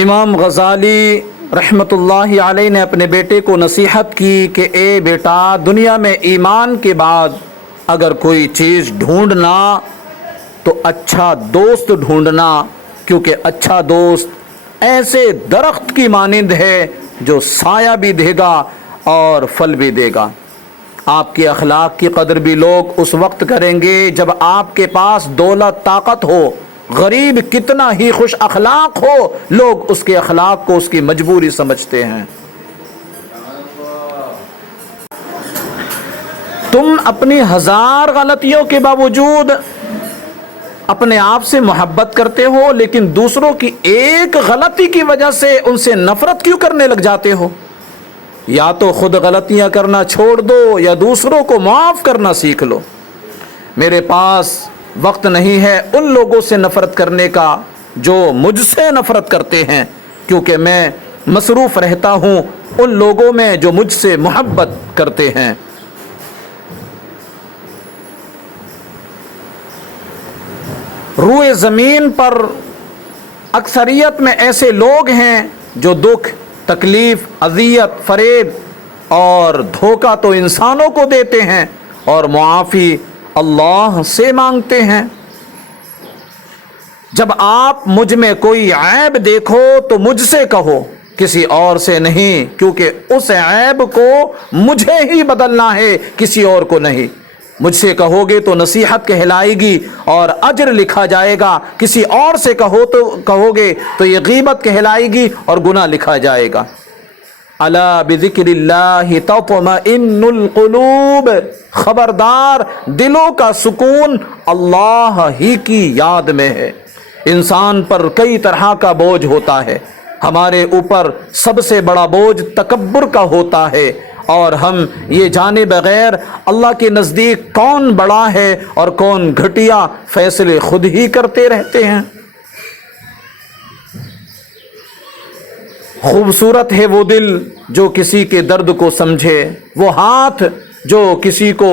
امام غزالی رحمۃ اللہ علیہ نے اپنے بیٹے کو نصیحت کی کہ اے بیٹا، دنیا میں ایمان کے بعد اگر کوئی چیز ڈھونڈنا تو اچھا دوست ڈھونڈنا، کیونکہ اچھا دوست ایسے درخت کی مانند ہے جو سایہ بھی دے گا اور پھل بھی دے گا۔ آپ کے اخلاق کی قدر بھی لوگ اس وقت کریں گے جب آپ کے پاس دولت طاقت ہو۔ غریب کتنا ہی خوش اخلاق ہو، لوگ اس کے اخلاق کو اس کی مجبوری سمجھتے ہیں۔ تم اپنی ہزار غلطیوں کے باوجود اپنے آپ سے محبت کرتے ہو، لیکن دوسروں کی ایک غلطی کی وجہ سے ان سے نفرت کیوں کرنے لگ جاتے ہو؟ یا تو خود غلطیاں کرنا چھوڑ دو یا دوسروں کو معاف کرنا سیکھ لو۔ میرے پاس وقت نہیں ہے ان لوگوں سے نفرت کرنے کا جو مجھ سے نفرت کرتے ہیں، کیونکہ میں مصروف رہتا ہوں ان لوگوں میں جو مجھ سے محبت کرتے ہیں۔ روئے زمین پر اکثریت میں ایسے لوگ ہیں جو دکھ، تکلیف، اذیت، فریب اور دھوکہ تو انسانوں کو دیتے ہیں اور معافی اللہ سے مانگتے ہیں۔ جب آپ مجھ میں کوئی عیب دیکھو تو مجھ سے کہو، کسی اور سے نہیں، کیونکہ اس عیب کو مجھے ہی بدلنا ہے، کسی اور کو نہیں۔ مجھ سے کہو گے تو نصیحت کہلائے گی اور اجر لکھا جائے گا، کسی اور سے کہو گے تو یہ غیبت کہلائے گی اور گناہ لکھا جائے گا۔ الا بذکر اللہ تطمئن القلوب، خبردار، دلوں کا سکون اللہ ہی کی یاد میں ہے۔ انسان پر کئی طرح کا بوجھ ہوتا ہے، ہمارے اوپر سب سے بڑا بوجھ تکبر کا ہوتا ہے، اور ہم یہ جانے بغیر اللہ کے نزدیک کون بڑا ہے اور کون گھٹیا فیصلے خود ہی کرتے رہتے ہیں۔ خوبصورت ہے وہ دل جو کسی کے درد کو سمجھے، وہ ہاتھ جو کسی کو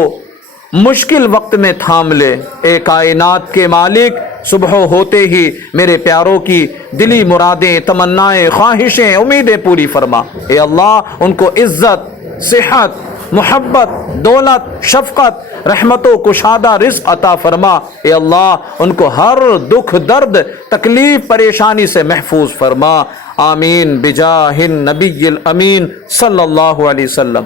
مشکل وقت میں تھام لے۔ اے کائنات کے مالک، صبح ہوتے ہی میرے پیاروں کی دلی مرادیں، تمنائیں، خواہشیں، امیدیں پوری فرما۔ اے اللہ، ان کو عزت، صحت، محبت، دولت، شفقت، رحمت و کشادہ رزق عطا فرما۔ اے اللہ، ان کو ہر دکھ، درد، تکلیف، پریشانی سے محفوظ فرما۔ آمین بجاہ النبی الامین صلی اللہ علیہ وسلم۔